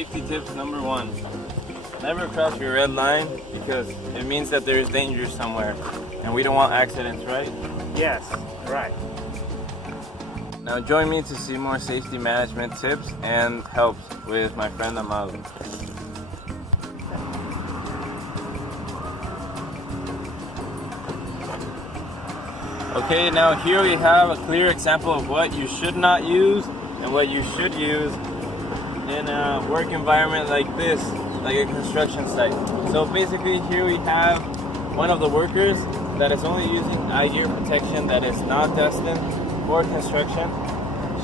Safety tips number 1. Never cross your red line because it means that there is danger somewhere and we don't want accidents, right? Yes, right. Now join me to see more safety management tips and helps with my friend Amado. Okay, now here we have a clear example of what you should not use and what you should use in a work environment like this, like a construction site. So basically here we have one of the workers that is only using eye gear protection that is not destined for construction.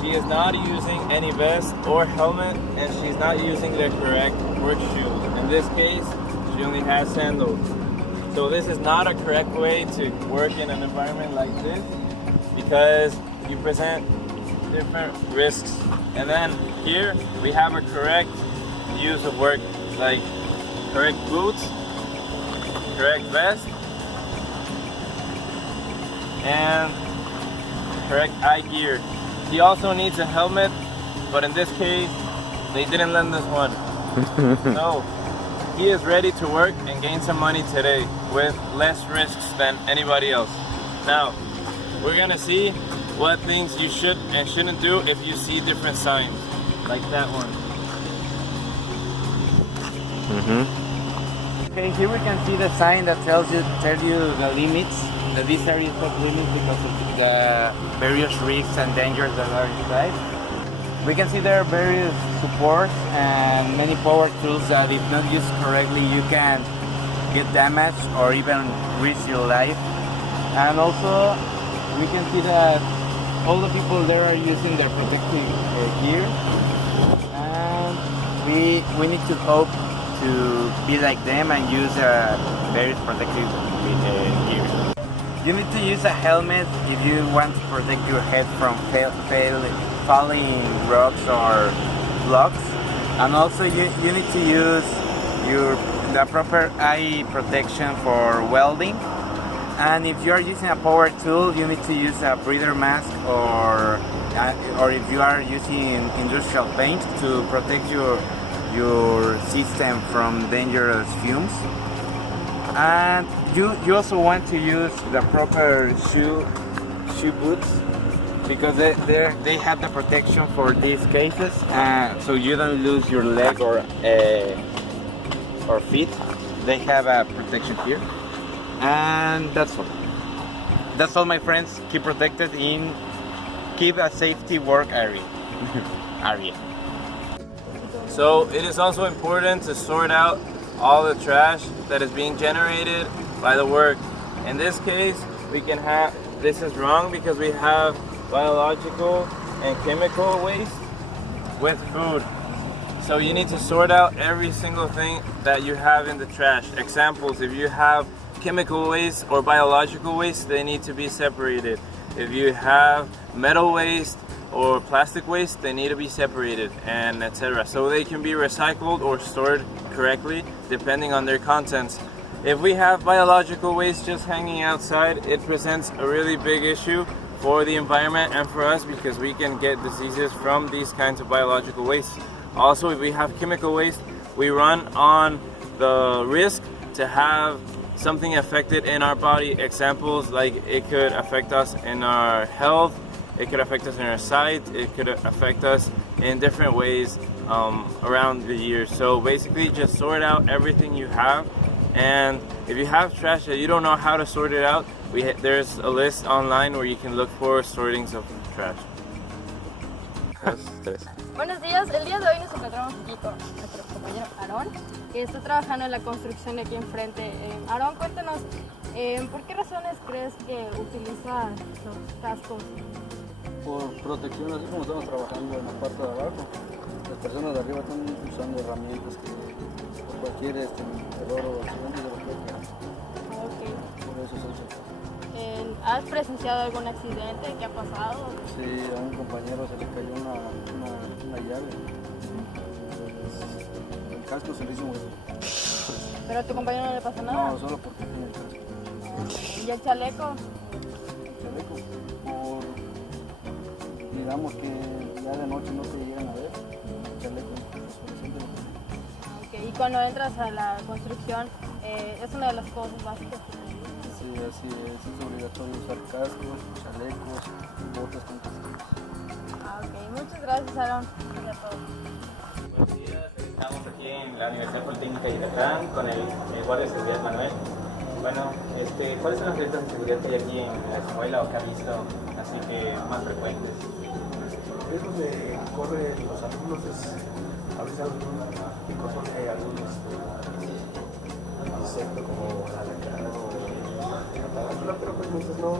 She is not using any vest or helmet, and she's not using the correct work shoes. In this case, she only has sandals. So this is not a correct way to work in an environment like this because you present different risks. And then here we have a correct use of work, like correct boots, correct vest, and correct eye gear. He also needs a helmet, but in this case, they didn't lend us one. So he is ready to work and gain some money today with less risks than anybody else. Now, we're gonna see what things you should and shouldn't do if you see different signs, like that one. Okay, here we can see the sign that tells you the limits. These are top limits because of the various risks and dangers that are inside. We can see there are various supports and many power tools that if not used correctly you can get damaged or even risk your life. And also we can see that all the people there are using their protective gear, and we need to hope to be like them and use various protective gear. You need to use a helmet if you want to protect your head from falling rocks or blocks, and also you need to use the proper eye protection for welding. And if you are using a power tool, you need to use a breather mask, or if you are using industrial paint to protect your system from dangerous fumes. And you also want to use the proper shoe boots because they have the protection for these cases, so you don't lose your leg or feet. They have a protection here. And that's all my friends. Keep protected keep a safety work area. So it is also important to sort out all the trash that is being generated by the work. In this case, this is wrong because we have biological and chemical waste with food. So you need to sort out every single thing that you have in the trash. Examples, if you have chemical waste or biological waste, they need to be separated. If you have metal waste or plastic waste, they need to be separated, and etc. So they can be recycled or stored correctly depending on their contents. If we have biological waste just hanging outside, it presents a really big issue for the environment and for us because we can get diseases from these kinds of biological waste. Also, if we have chemical waste, we run on the risk to have something affected in our body. Examples like it could affect us in our health, it could affect us in our sight, it could affect us in different ways around the year. So basically just sort out everything you have, and if you have trash that you don't know how to sort it out, there's a list online where you can look for sortings of trash. Buenos días, el día de hoy nos encontramos aquí con nuestro compañero Aarón, que está trabajando en la construcción de aquí enfrente. Aarón, cuéntanos, ¿por qué razones crees que utiliza los cascos? Por protección, así como estamos trabajando en la parte de abajo. Las personas de arriba están usando herramientas que por cualquier error o accidente se lo puede caer. Okay. Por eso es el casco. ¿Has presenciado algún accidente? ¿Qué ha pasado? Sí, a un compañero se le cayó una llave. El casco se le hizo un hueco. ¿Pero a tu compañero no le pasó nada? No, solo porque tiene el casco. ¿Y el chaleco? El chaleco, digamos que ya de noche no te llegan a ver. El chaleco es suficiente. cuando entras a la construcción es una de las cosas básicas. Sí, así es obligatorio usar cascos, chalecos, botas con cascos. Ok, muchas gracias, Aaron. Sería todo. Buenos días, estamos aquí en la Universidad Politécnica de Yucatán con el guardia de seguridad Manuel. Bueno, ¿cuáles son las reglas de seguridad que hay aquí en la escuela o que ha visto así que más frecuentes? El riesgo de que corren los alumnos es a veces que corren algunos insectos como alacrán o tarántula, pero pues mientras no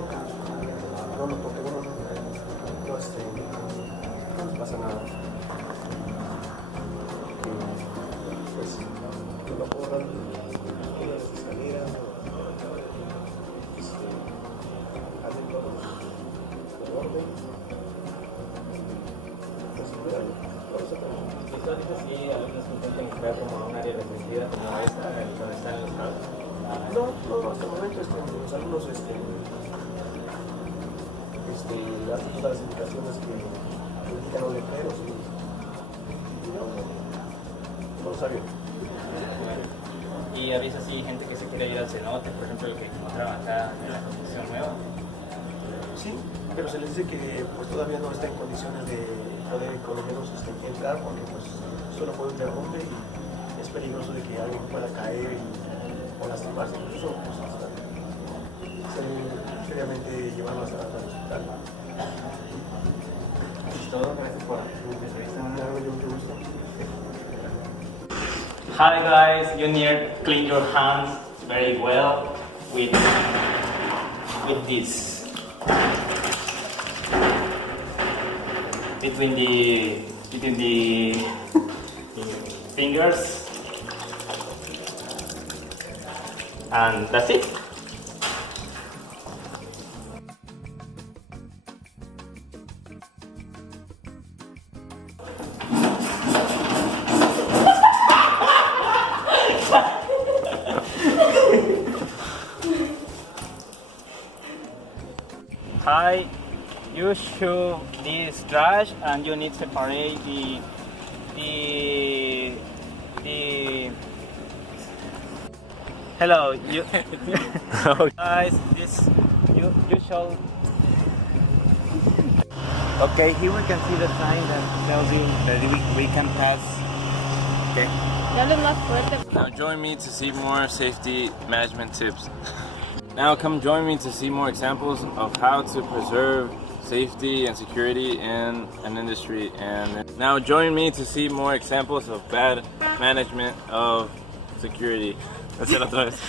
lo toque uno, no les pasa nada. Pues que no corran en las escaleras o hacen todo por orden. ¿Ustedes sí alumnos que intentan entrar como a un área restringida como esta, donde están los carros? No, hasta el momento los alumnos hacen todas las indicaciones que indican los letreros y no lo sabía. ¿Y habéis así gente que se quiere ir al cenote, por ejemplo, el que encontraron acá en la construcción nueva? Sí, pero se les dice que pues todavía no está en condiciones de poder con lo menos entrar porque pues solo puede un derrumbe y es peligroso de que alguien pueda caer o lastimarse, incluso pues hasta seriamente llevarlo hasta el hospital. Es todo, gracias por la entrevista. Mucho gusto. Hi guys, you need to clean your hands very well with this. Between the fingers, and that's it. Hi, you shoot this trash and you need to separate the hello you guys this you should. Okay, here we can see the sign that tells you that we can pass. Okay. Dale más fuerte. Now join me to see more safety management tips. Now come join me to see more examples of how to preserve safety and security in an industry. And now join me to see more examples of bad management of security. That's it otra vez.